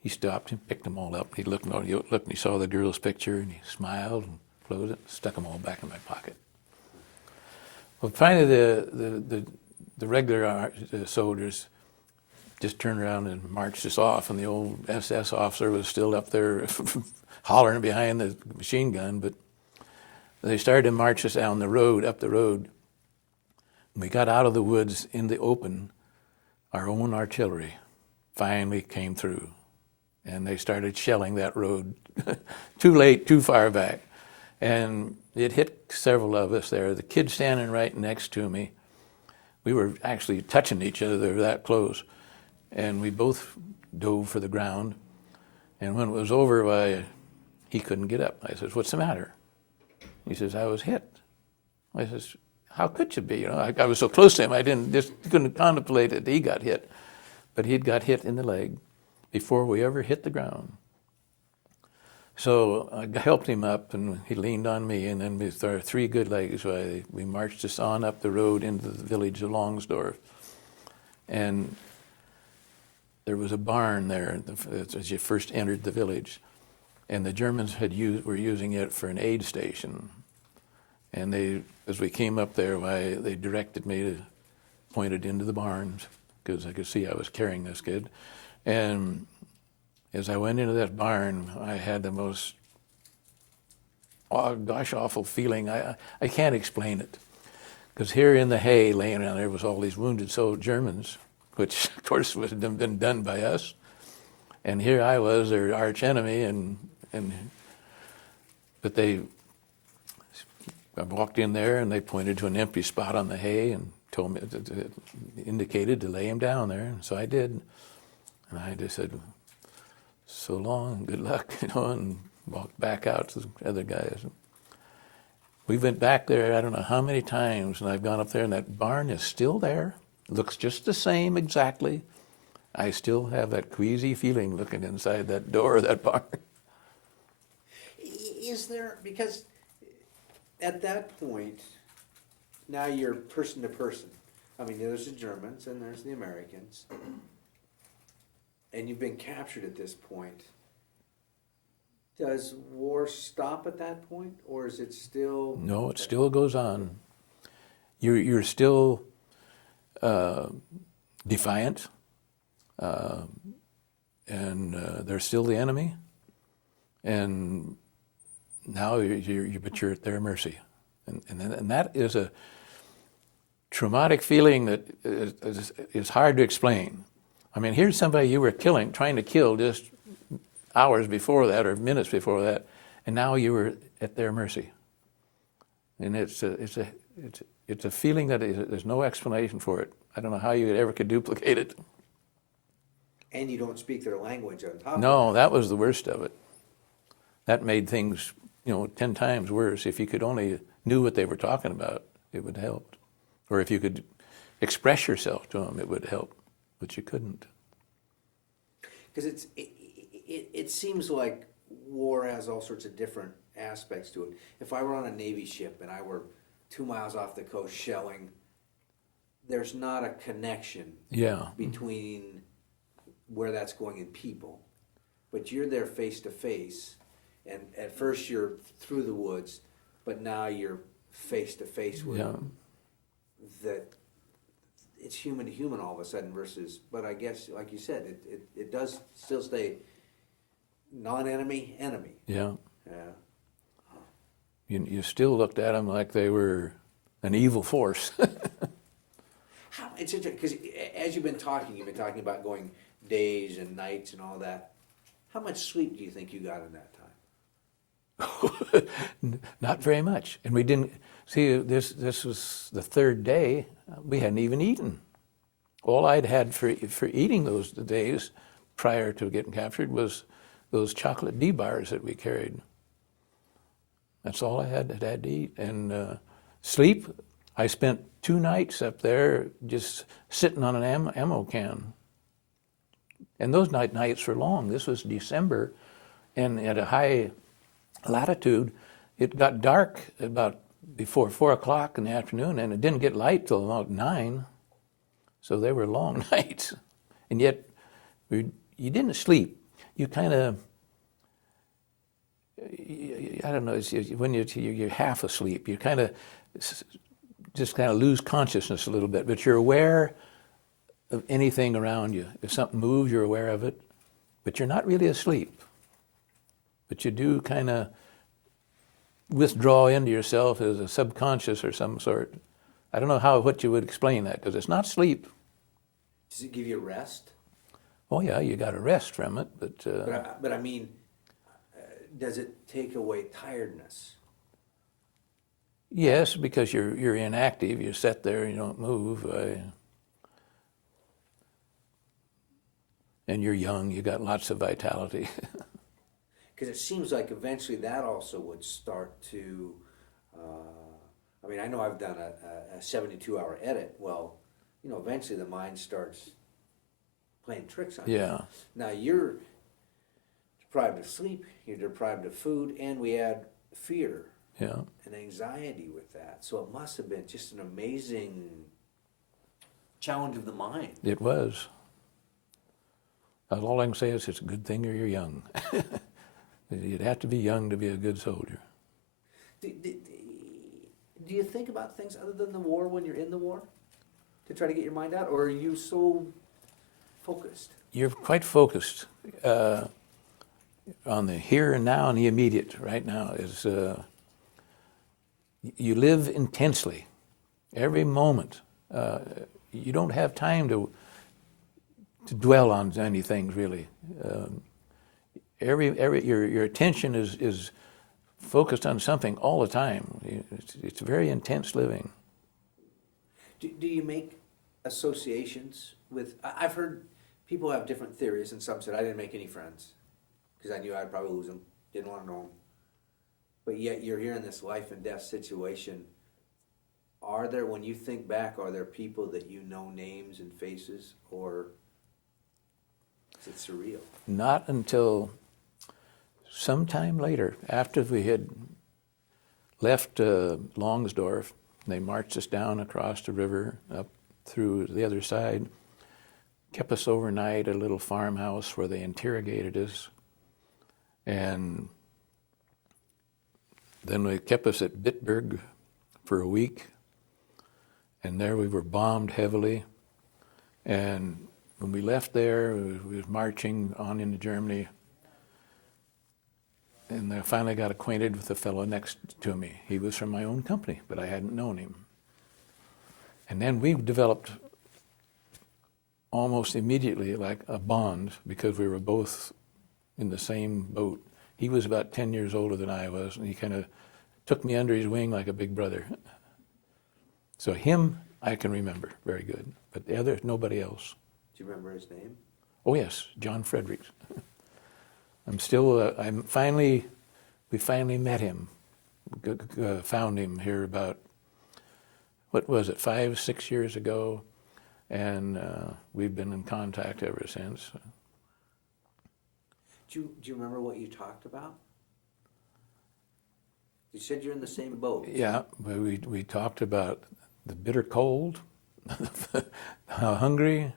he stopped and picked them all up. He looked and he saw the girl's picture, and he smiled and closed it, stuck them all back in my pocket. Well, finally, the regular soldiers just turned around and marched us off, and the old SS officer was still up there hollering behind the machine gun, but they started to march us down the road, up the road. We got out of the woods in the open. Our own artillery finally came through, and they started shelling that road too late, too far back. And it hit several of us there. The kid standing right next to me, we were actually touching each other, they were that close. And we both dove for the ground. And when it was over, he couldn't get up. I says, "What's the matter?" He says, "I was hit." I says, "How could you be?" You know, I was so close to him, I couldn't contemplate that he got hit. But he'd got hit in the leg before we ever hit the ground. So I helped him up, and he leaned on me, and then with our three good legs, we marched us on up the road into the village of Longsdorf. And there was a barn there as you first entered the village, and the Germans were using it for an aid station. And as we came up there, they directed me to point it into the barns because I could see I was carrying this kid. And as I went into that barn, I had the most awful feeling. I can't explain it, because here in the hay, laying around there, was all these wounded Germans, which of course would have been done by us. And here I was, their arch enemy, but I walked in there and they pointed to an empty spot on the hay and told me, indicated to lay him down there. And so I did. And I just said, "So long, good luck," and walked back out to the other guys. We went back there, I don't know how many times, and I've gone up there, and that barn is still there. It looks just the same exactly. I still have that queasy feeling looking inside that door of that barn. Is there, because at that point, now you're person to person. I mean, there's the Germans and there's the Americans. And you've been captured at this point. Does war stop at that point, or is it still? No, it still goes on. You're still defiant, and they're still the enemy. And now you're at their mercy, and that is a traumatic feeling that is hard to explain. I mean, here's somebody you were trying to kill just hours before that or minutes before that, and now you were at their mercy. And it's a feeling that there's no explanation for it. I don't know how you ever could duplicate it. And you don't speak their language on top of it. No, that was the worst of it. That made things, 10 times worse. If you could only knew what they were talking about, it would help. Or if you could express yourself to them, it would help, but you couldn't. Because it seems like war has all sorts of different aspects to it. If I were on a Navy ship and I were 2 miles off the coast shelling, there's not a connection between where that's going and people. But you're there face to face, and at first you're through the woods, but now you're face to face with that. It's human to human all of a sudden versus, but I guess, like you said, it does still stay non-enemy, enemy. Yeah. Yeah. You still looked at them like they were an evil force. It's interesting, because as you've been talking about going days and nights and all that. How much sleep do you think you got in that time? Not very much. And we didn't, see, this was the third day, we hadn't even eaten. All I'd had for eating those days prior to getting captured was those chocolate D-bars that we carried. That's all I had to eat. And sleep, I spent 2 nights up there just sitting on an ammo can. And those nights were long. This was December, and at a high latitude, it got dark about before 4 o'clock in the afternoon, and it didn't get light till about 9. So they were long nights. And yet, you didn't sleep. You kind of, I don't know, when you're half asleep, you kind of just kind of lose consciousness a little bit, but you're aware of anything around you. If something moves, you're aware of it, but you're not really asleep. But you do kind of withdraw into yourself as a subconscious or some sort. I don't know what you would explain that, because it's not sleep. Does it give you rest? Oh yeah, you got to rest from it, but I mean, does it take away tiredness? Yes, because you're inactive. You sit there, you don't move. And you're young, you got lots of vitality. Because it seems like eventually that also would start to, I mean, I know I've done a 72-hour edit. Well, you know, eventually the mind starts playing tricks on you. Yeah. Now you're deprived of sleep, you're deprived of food, and we add fear and anxiety with that. So it must have been just an amazing challenge of the mind. It was. All I can say is it's a good thing you're young. You'd have to be young to be a good soldier. Do you think about things other than the war when you're in the war? To try to get your mind out? Or are you so focused? You're quite focused on the here and now and the immediate right now. You live intensely. Every moment. You don't have time to dwell on anything really. Your attention is focused on something all the time. It's very intense living. Do you make associations with? I've heard people have different theories, and some said I didn't make any friends because I knew I'd probably lose them. Didn't want to know them. But yet you're here in this life and death situation. Are there, when you think back, are there people that you know names and faces, or is it surreal? Not until sometime later, after we had left Longsdorf. They marched us down across the river, up through the other side, kept us overnight at a little farmhouse where they interrogated us, and then they kept us at Bitburg for a week, and there we were bombed heavily. And when we left there, we was marching on into Germany, and I finally got acquainted with the fellow next to me. He was from my own company, but I hadn't known him. And then we developed almost immediately like a bond, because we were both in the same boat. He was about 10 years older than I was, and he kind of took me under his wing like a big brother. So him, I can remember very good, but the other, nobody else. Do you remember his name? Oh yes, John Fredericks. We finally met him, found him here about, what was it, 5, 6 years ago. and we've been in contact ever since. Do you remember what you talked about? You said you're in the same boat. Yeah, but we talked about the bitter cold, how hungry,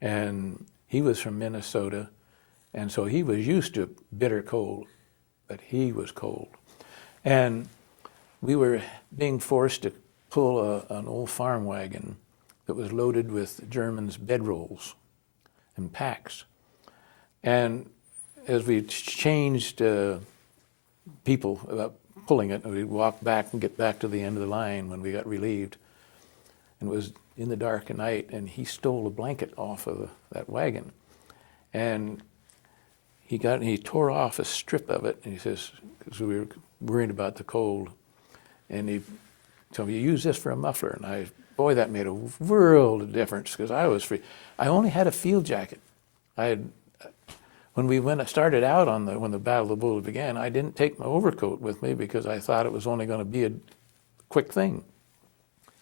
and he was from Minnesota, and so he was used to bitter cold, but he was cold. And we were being forced to pull an old farm wagon that was loaded with Germans' bedrolls and packs. And as we changed people about pulling it, we'd walk back and get back to the end of the line when we got relieved. And it was in the dark at night, and he stole a blanket off of that wagon. And he tore off a strip of it, and he says, because we were worried about the cold, and he told me, use this for a muffler. And boy, that made a world of difference, because I was free. I only had a field jacket. When we started out when the Battle of the Bulge began, I didn't take my overcoat with me because I thought it was only going to be a quick thing.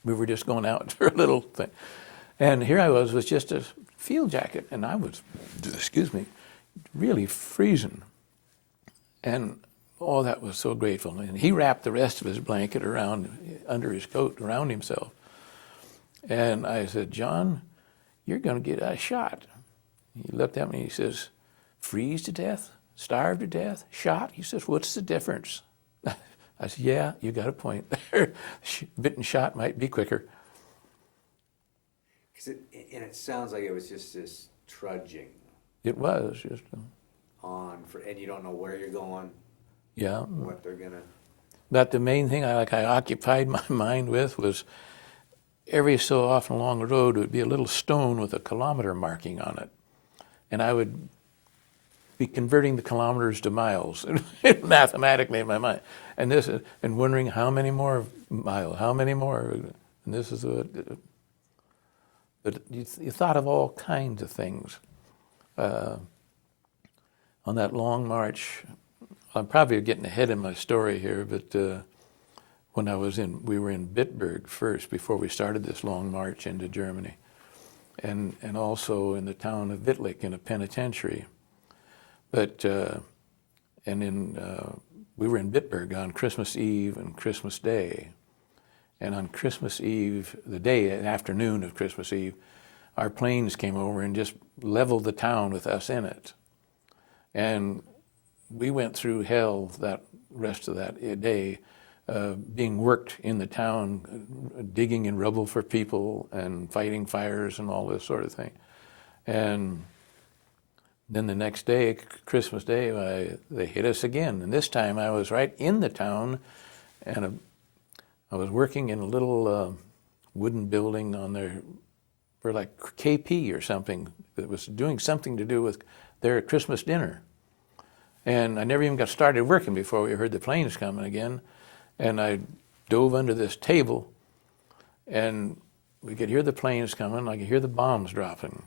We were just going out for a little thing. And here I was with just a field jacket, and I was, really freezing. And oh, that was so grateful. And he wrapped the rest of his blanket under his coat, around himself. And I said, John, you're going to get a shot. He looked at me and he says, freeze to death, starve to death, shot? He says, what's the difference? I said, yeah, you got a point there. Bitten shot might be quicker. And it sounds like it was just this trudging. It was just and you don't know where you're going. Yeah. What they're gonna. But the main thing I occupied my mind with was every so often along the road would be a little stone with a kilometer marking on it, and I would be converting the kilometers to miles mathematically in my mind, and wondering how many more miles, how many more, and this is what. But you thought of all kinds of things. On that long march, I'm probably getting ahead of my story here, but when we were in Bitburg first before we started this long march into Germany, and also in the town of Wittlich in a penitentiary. But we were in Bitburg on Christmas Eve and Christmas Day, and on Christmas Eve, the afternoon of Christmas Eve, our planes came over and just leveled the town with us in it. And we went through hell that rest of that day, being worked in the town, digging in rubble for people and fighting fires and all this sort of thing. And then the next day, Christmas Day, they hit us again. And this time I was right in the town, and I was working in a little wooden building on there for like KP or something that was doing something to do with their Christmas dinner. And I never even got started working before we heard the planes coming again. And I dove under this table, and we could hear the planes coming. I could hear the bombs dropping.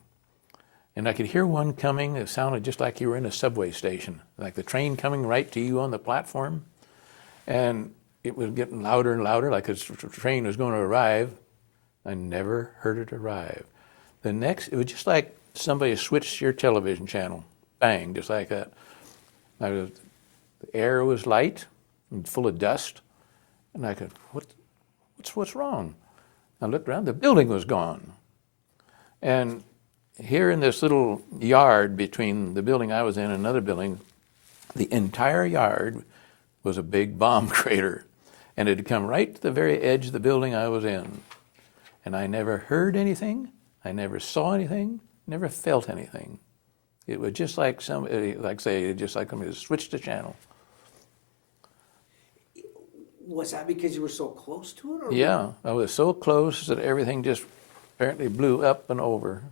And I could hear one coming that sounded just like you were in a subway station, like the train coming right to you on the platform. And it was getting louder and louder, like the train was going to arrive. I never heard it arrive. It was just like somebody switched your television channel. Bang, just like that. The air was light and full of dust. And I could, what's wrong? I looked around, the building was gone. And here in this little yard between the building I was in and another building, the entire yard was a big bomb crater. And it had come right to the very edge of the building I was in. And I never heard anything, I never saw anything, never felt anything. It was just like somebody switched the channel. Was that because you were so close to it? Or yeah, I was so close that everything just apparently blew up and over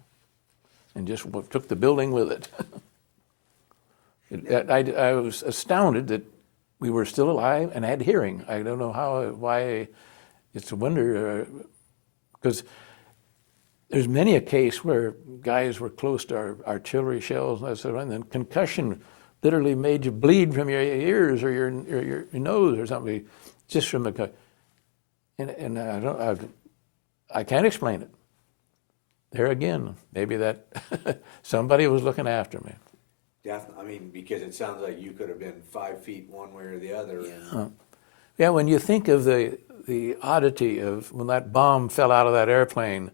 and just took the building with it. I was astounded that we were still alive and had hearing. I don't know why. It's a wonder, because there's many a case where guys were close to our artillery shells and then concussion literally made you bleed from your ears or your nose or something, just from a. And I can't explain it. there again, maybe that somebody was looking after me. Definitely. I mean, because it sounds like you could have been 5 feet one way or the other. And Yeah, when you think of the oddity of when that bomb fell out of that airplane,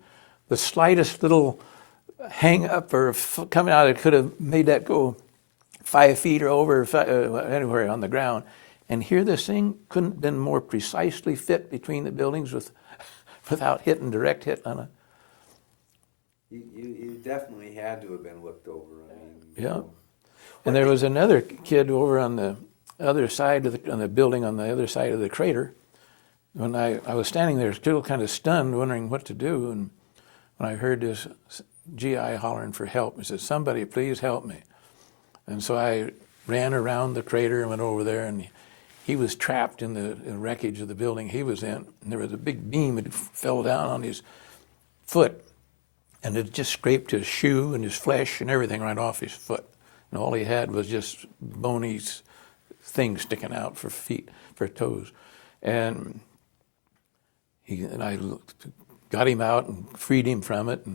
the slightest little hang up or coming out, it could have made that go 5 feet or over anywhere on the ground. And here this thing couldn't have been more precisely fit between the buildings without hitting direct hit on it. You definitely had to have been looked over. I mean, Yeah. And there was another kid over on the other side of the building on the other side of the crater. When I was standing there still kind of stunned, wondering what to do, and when I heard this GI hollering for help, he said, "Somebody please help me." And so I ran around the crater and went over there, and he was trapped in the wreckage of the building he was in. And there was a big beam that fell down on his foot, and it just scraped his shoe and his flesh and everything right off his foot. And all he had was just bony things sticking out for feet, for toes. And I got him out and freed him from it,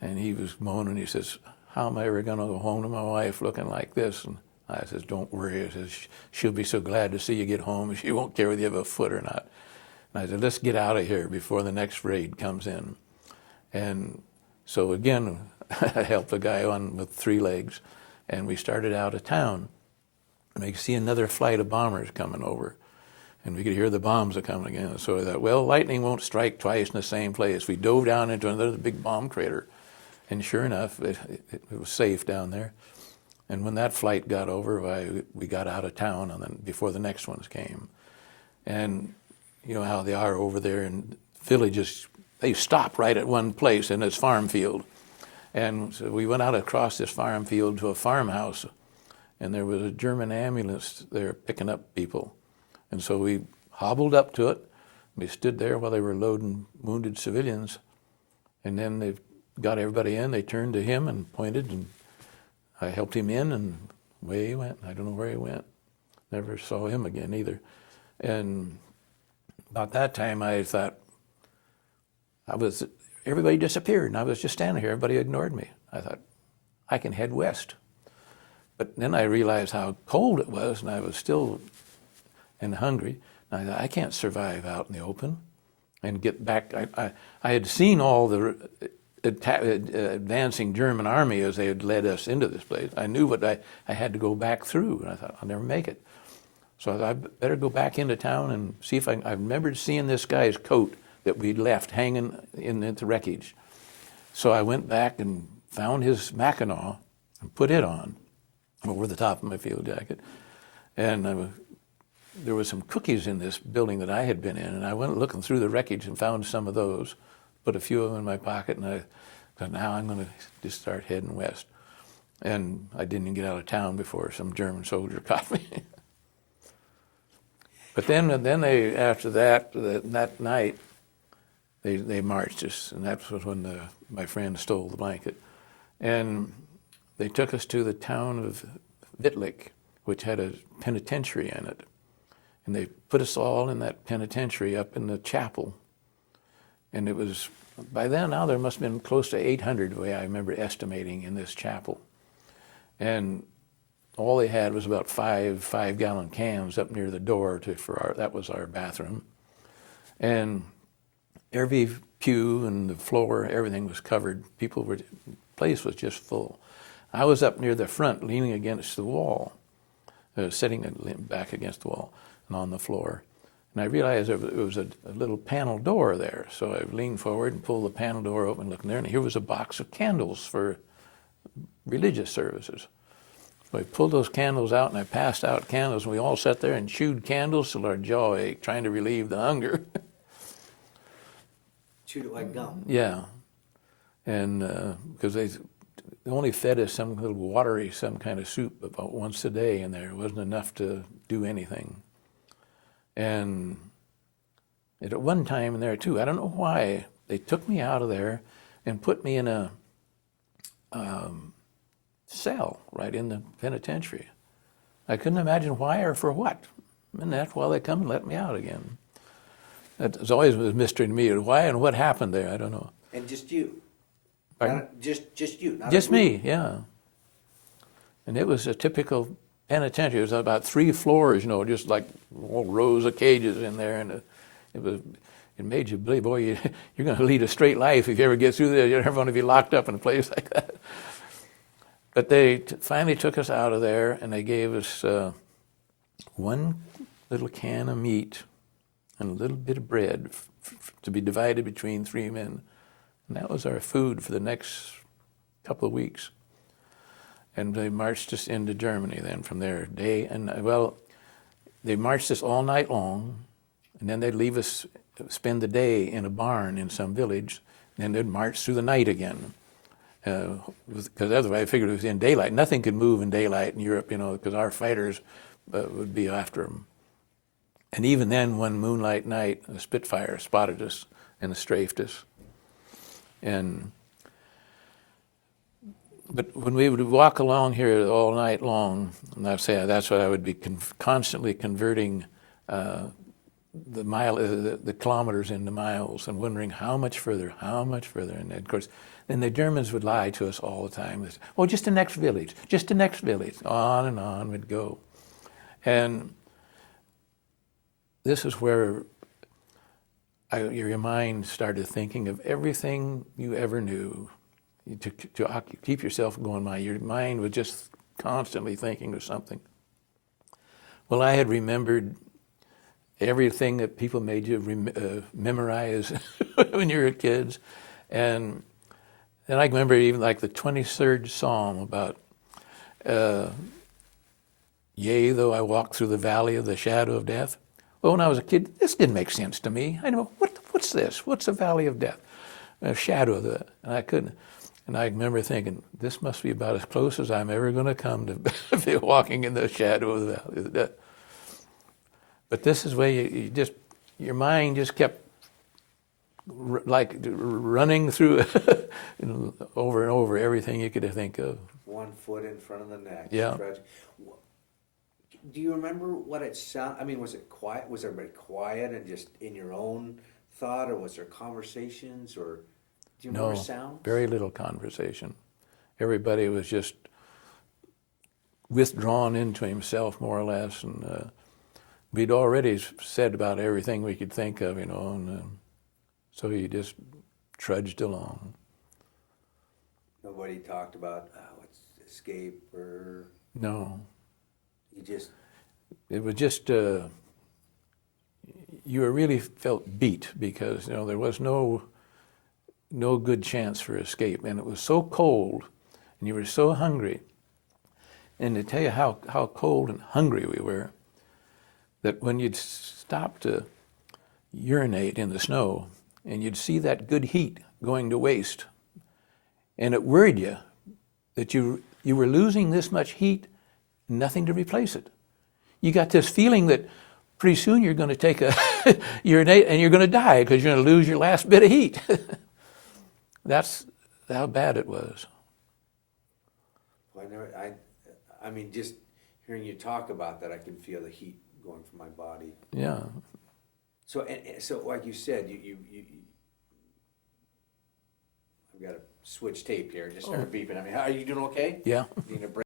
and he was moaning. He says, "How am I ever going to go home to my wife looking like this?" And I says, "Don't worry." I says, "She'll be so glad to see you get home. She won't care whether you have a foot or not." And I said, "Let's get out of here before the next raid comes in." And so again, I helped the guy on with 3 legs, and we started out of town. And we could see another flight of bombers coming over, and we could hear the bombs are coming again. So I thought, well, lightning won't strike twice in the same place. We dove down into another big bomb crater, and sure enough, it was safe down there. And when that flight got over, we got out of town, and then before the next ones came. And you know how they are over there in villages. They stop right at one place in this farm field. And so we went out across this farm field to a farmhouse, and there was a German ambulance there picking up people. And so we hobbled up to it. We stood there while they were loading wounded civilians. And then they got everybody in. They turned to him and pointed, and I helped him in, and away he went. I don't know where he went. Never saw him again either. And about that time, I thought, everybody disappeared, and I was just standing here. Everybody ignored me. I thought, I can head west. But then I realized how cold it was, and I was still and hungry. And I thought, I can't survive out in the open and get back. I had seen all the advancing German army as they had led us into this place. I knew what I had to go back through, and I thought, I'll never make it. So I thought, I better go back into town and see if I remembered seeing this guy's coat that we'd left hanging in the wreckage. So I went back and found his Mackinaw and put it on over the top of my field jacket. And there were some cookies in this building that I had been in, and I went looking through the wreckage and found some of those, put a few of them in my pocket, and I thought, now I'm going to just start heading west. And I didn't even get out of town before some German soldier caught me. But then they, after that night, they marched us, and that was when my friend stole the blanket. And they took us to the town of Wittlich, which had a penitentiary in it. And they put us all in that penitentiary up in the chapel. And it was, by then now there must have been close to 800, the way I remember estimating, in this chapel. And all they had was about 5-gallon cans up near the door that was our bathroom. And every pew and the floor, everything was covered. The place was just full. I was up near the front, leaning against the wall, sitting back against the wall and on the floor. And I realized there was a little panel door there. So I leaned forward and pulled the panel door open, looking there, and here was a box of candles for religious services. So I pulled those candles out, and I passed out candles, and we all sat there and chewed candles till our jaw ached, trying to relieve the hunger. Chewed it like gum. Yeah. And because they only fed us some little watery, some kind of soup about once a day in there. It wasn't enough to do anything. And at one time in there too, I don't know why, they took me out of there and put me in a cell right in the penitentiary. I couldn't imagine why or for what. And that's why they come and let me out again. That was always a mystery to me. Why and what happened there, I don't know. And just you? Pardon? Just you. Not Just a group. me, yeah. And it was a typical penitentiary. It was about 3 floors, you know, just like all rows of cages in there, and it made you believe, boy, you're going to lead a straight life if you ever get through there. You never want to be locked up in a place like that. But they finally took us out of there, and they gave us one little can of meat and a little bit of bread to be divided between 3 men. And that was our food for the next couple of weeks. And they marched us into Germany then from there, they marched us all night long, and then they'd leave us spend the day in a barn in some village, and then they'd march through the night again. Because otherwise, I figured it was in daylight. Nothing could move in daylight in Europe, you know, because our fighters would be after them. And even then, one moonlight night, a Spitfire spotted us and strafed us. But when we would walk along here all night long, and I'd say that's what I would be constantly converting the kilometers into miles and wondering how much further. And of course, then the Germans would lie to us all the time. Oh, just the next village, just the next village. On and on we'd go. And this is where your mind started thinking of everything you ever knew. To keep yourself going, your mind was just constantly thinking of something. Well, I had remembered everything that people made you memorize when you were kids. And I remember even like the 23rd Psalm about, yea, though I walk through the valley of the shadow of death. Well, when I was a kid, this didn't make sense to me. I know, what's this? What's the valley of death? A shadow of the, and I couldn't. And I remember thinking, this must be about as close as I'm ever going to come to be walking in the shadow of the valley of death. But this is where your mind just kept running through over and over everything you could think of. 1 foot in front of the next. Yeah. Do you remember what it sounded? I mean, was it quiet? Was everybody quiet and just in your own thought, or was there conversations, or do you remember sounds? Very little conversation. Everybody was just withdrawn into himself, more or less, and we'd already said about everything we could think of, you know, and so you just trudged along. Nobody talked about escape or... No. It was just, you really felt beat because, you know, there was no good chance for escape. And it was so cold, and you were so hungry. And to tell you how cold and hungry we were, that when you'd stop to urinate in the snow, and you'd see that good heat going to waste, and it worried you that you were losing this much heat, nothing to replace it. You got this feeling that pretty soon you're going to take a urinate and you're going to die because you're going to lose your last bit of heat. That's how bad it was. Well, I mean, just hearing you talk about that, I can feel the heat going from my body. Yeah. So like you said, you I've got to switch tape here. Just started beeping. I mean, are you doing okay? Yeah. You need a break?